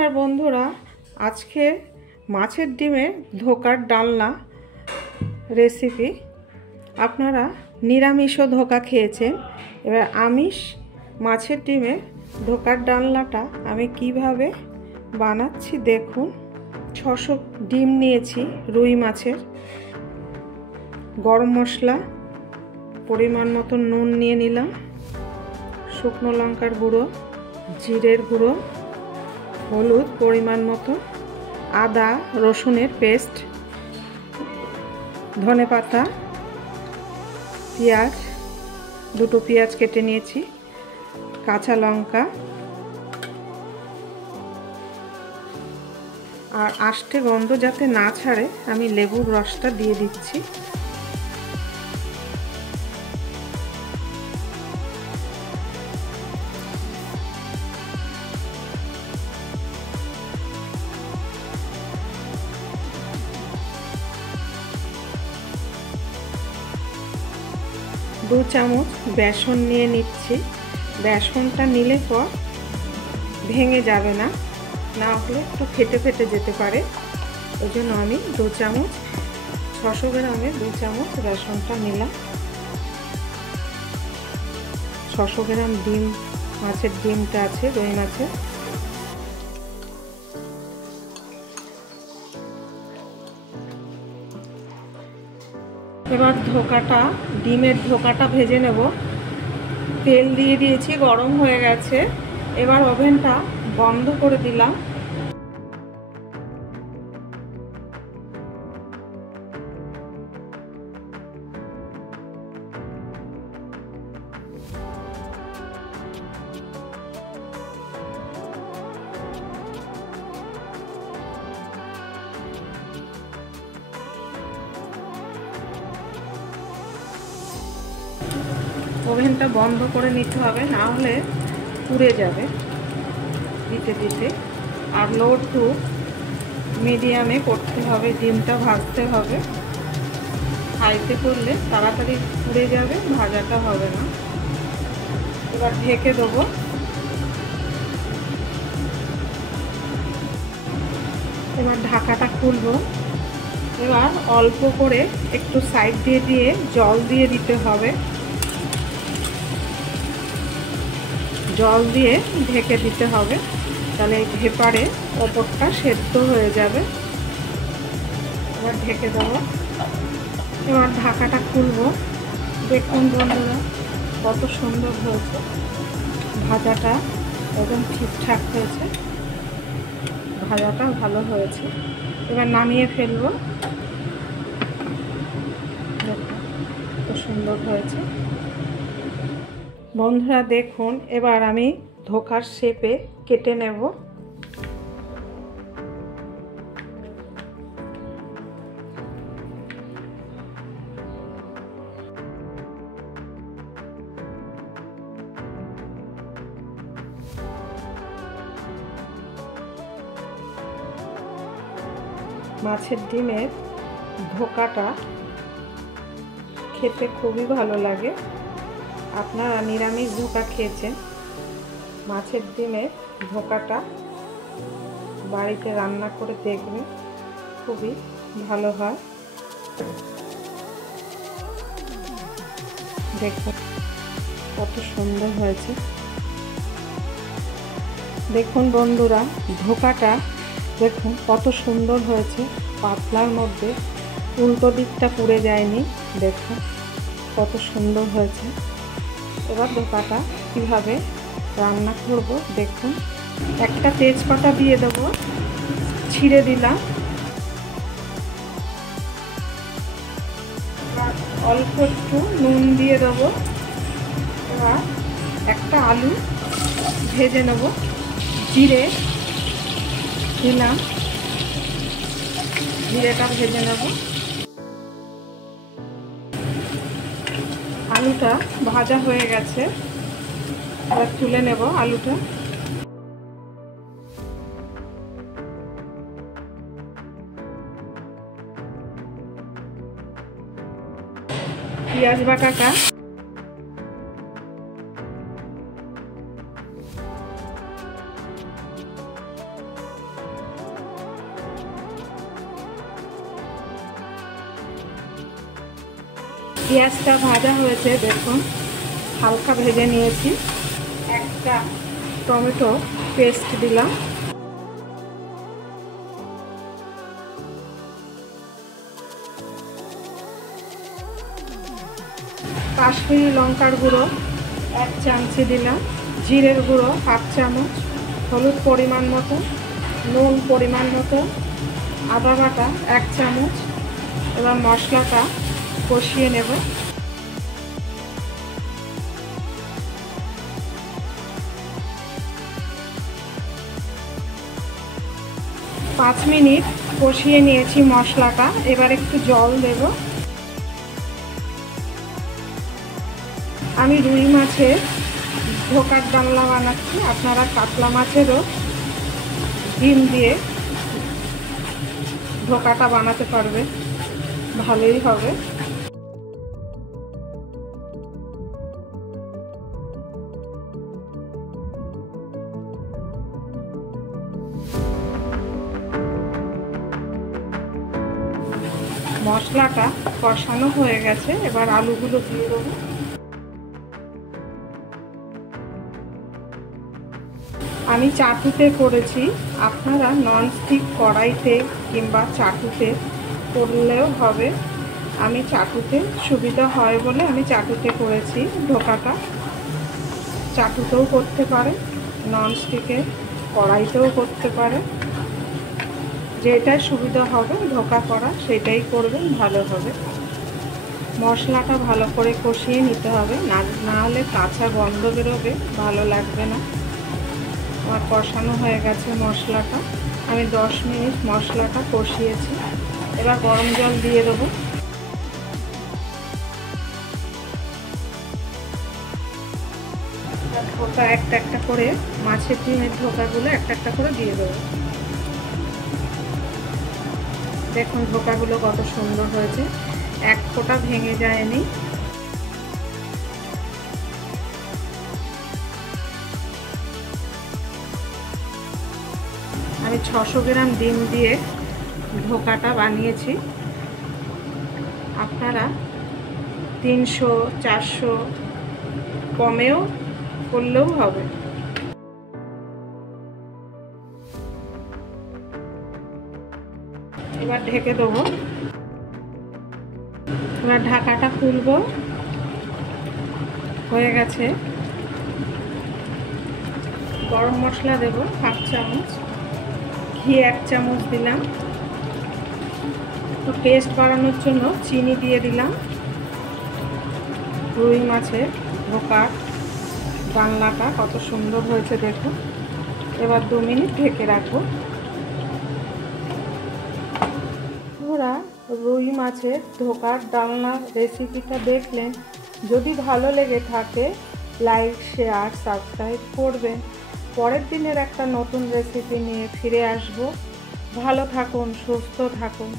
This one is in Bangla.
নমস্কার বন্ধুরা, আজকে মাছের ডিমের ধোকার ডালনা রেসিপি। আপনারা নিরামিষও ধোকা খেয়েছেন, এবার আমিষ মাছের ডিমের ধোকার ডালনাটা আমি কিভাবে বানাচ্ছি দেখুন। 600 ডিম নিয়েছি রুই মাছের, গরম মশলা পরিমাণ মতো, নুন নিয়ে নিলাম, শুকনো লঙ্কার গুঁড়ো, জিরের গুঁড়ো, হলুদ পরিমাণ মতো, আদা রসুনের পেস্ট, ধনেপাতা, পেঁয়াজ, দুটো পেঁয়াজ কেটে নিয়েছি, কাঁচা লঙ্কা আর আষ্টে গন্ধ যাতে না ছাড়ে আমি লেবুর রসটা দিয়ে দিচ্ছি। দু চামচ বেসন নিয়ে নিচ্ছি। বেসনটা নিলে পর ভেঙে যাবে না, না হলে একটু ফেটে ফেটে যেতে পারে, ওই জন্য আমি 2 চামচ 600 গ্রামের 2 চামচ বেসনটা নিলাম। 600 গ্রাম ডিম, মাছের ডিমটা আছে রুই মাছের। এবার ধোকাটা, ডিমের ধোকাটা ভেজে নেব। তেল দিয়ে দিয়েছি, গরম হয়ে গেছে। এবার ওভেনটা বন্ধ করে দিলাম। ওভেনটা বন্ধ করে নিতে হবে, না হলে পুড়ে যাবে দিতে দিতে। আর লো টু মিডিয়ামে করতে হবে, ডিমটা ভাজতে হবে। হাইতে করলে তাড়াতাড়ি পুড়ে যাবে, ভাজাটা হবে না। এবার ঢেকে দেবো। এবার ঢাকাটা খুলবো। এবার অল্প করে একটু সাইড দিয়ে দিয়ে জল দিয়ে দিতে হবে। জল দিয়ে ঢেকে দিতে হবে, তাহলে ভেপারে ওপরটা সেদ্ধ হয়ে যাবে। এবার ঢেকে দেবো। এবার ঢাকাটা খুলবো। দেখুন বন্ধুরা, কত সুন্দর হয়েছে, ভাজাটা একদম ঠিকঠাক হয়েছে, ভাজাটা ভালো হয়েছে। এবার নামিয়ে ফেলবো। দেখুন কত সুন্দর হয়েছে বন্ধুরা। দেখুন এবার আমি ধোকার শেপে কেটে নেব। মাছের ডিমের ধোকাটা খেতে খুবই ভালো লাগে। আপনারা নিরামিষ ধোকা খেয়েছেন, মাছের ডিমের ধোকাটা বাড়িতে রান্না করে দেখবেন, খুবই ভালো হয়। দেখুন কত সুন্দর হয়েছে। দেখুন বন্ধুরা, ধোকাটা দেখুন কত সুন্দর হয়েছে, পাতলার মধ্যে, উল্টো দিকটা পুড়ে যায়নি। দেখুন কত সুন্দর হয়েছে। এবার ধোকাটা কিভাবে রান্না করব দেখুন। একটা তেজপাতা দিয়ে দেবো, ছিঁড়ে দিলাম। অল্প একটু নুন দিয়ে দেবো। এবার একটা আলু ভেজে নেব, জিরে দিলাম, জিরেটা ভেজে নেব। আলুটা ভাজা হয়ে গেছে, এবার তুলে নেব আলুটা। পেঁয়াজ বাটাটা রুইটা ভাজা হয়েছে, দেখুন হালকা ভেজে নিয়েছি। একটা টমেটো পেস্ট দিলাম, কাশ্মীরি লঙ্কার গুঁড়ো 1 চামচি দিলাম, জিরের গুঁড়ো 1/2 চামচ, হলুদ পরিমাণ মতো, নুন পরিমাণ মতো, আদা বাটা 1 চামচ। এবার মশলাটা কষিয়ে নেব। 5 মিনিট কষিয়ে নিয়েছি মশলাটা। এবার একটু জল দেব। আমি রুই মাছের ধোকার ডালনা বানাচ্ছি, আপনারা কাতলা মাছেরও ডিম দিয়ে ধোকাটা বানাতে পারবে, ভালোই হবে। মশলাটা কষানো হয়ে গেছে, এবার আলুগুলো দিয়ে দেবো। আমি চাটুতে করেছি, আপনারা ননস্টিক কড়াইতে কিংবা চাটুতে করলেও হবে। আমি চাটুতে সুবিধা হয় বলে আমি চাটুতে করেছি ধোকাটা। চাটুতেও করতে পারে, ননস্টিকে কড়াইতেও করতে পারে, যেটা সুবিধা হবে ধোকা করা সেটাই করবেন, ভালো হবে। মশলাটা ভালো করে কষিয়ে নিতে হবে, না হলে কাঁচা গন্ধ বেরোবে, ভালো লাগবে না। আমার কষানো হয়ে গেছে মশলাটা, আমি 10 মিনিট মশলাটা কষিয়েছি। এবার গরম জল দিয়ে দেবো। ধোকা একটা একটা করে, মাছের ডিমের ধোকাগুলো একটা একটা করে দিয়ে দেবো। দেখুন ধোকাগুলো কত সুন্দর হয়েছে, এক ফোঁটা ভেঙে যায়নি। আমি 600 গ্রাম ডিম দিয়ে ধোকাটা বানিয়েছি। আপনারা 300-400 কমেও করলেও হবে। এবার ঢেকে দেবো। এবার ঢাকাটা খুলবো। হয়ে গেছে। গরম মশলা দেব 1/2 চামচ, ঘি 1 চামচ দিলাম, তো টেস্ট বাড়ানোর জন্য চিনি দিয়ে দিলাম। রুই মাছের ধোকার ডালনাটা কত সুন্দর হয়েছে দেখুন। এবার 2 মিনিট ঢেকে রাখবো। বন্ধুরা, রুই মাছের ধোকার ডালনার রেসিপিটা দেখলেন। যদি ভালো লেগে থাকে লাইক, শেয়ার, সাবস্ক্রাইব করবেন। পরের দিনের একটা নতুন রেসিপি নিয়ে ফিরে আসবো। ভালো থাকুন, সুস্থ থাকুন।